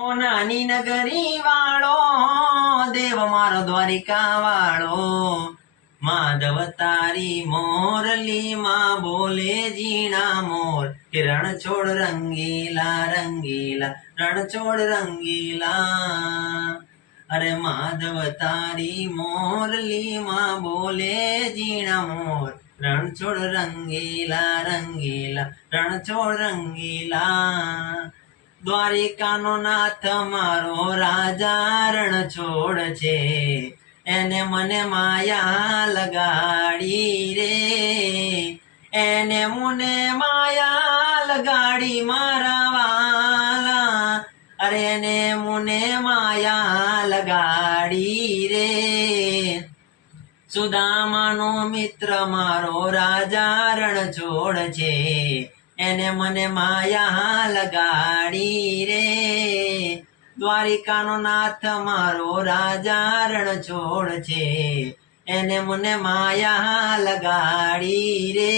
નાની નગરી વાળો દેવ મારો દ્વારિકા વાળો માધવ તારી મોરલી માં બોલે જીણા મોર કે રણછોડ રંગીલા રંગીલા રણછોડ રંગીલા અરે માધવ તારી મોરલી માં બોલે જીણા મોર રણછોડ રંગીલા રંગીલા રણછોડ રંગીલા દ્વારિકાનો નાથ મારો રાજા રણછોડ છે એને મને માયા લગાડી રે એને મને માયા લગાડી મારા વાલા અરે એને મને માયા લગાડી રે સુદામાનો મિત્ર મારો રાજા રણછોડ છે એને મને માયા લગાડી રે દ્વારિકાનો નાથ મારો રાજા રણછોડ છે એને મને માયા લગાડી રે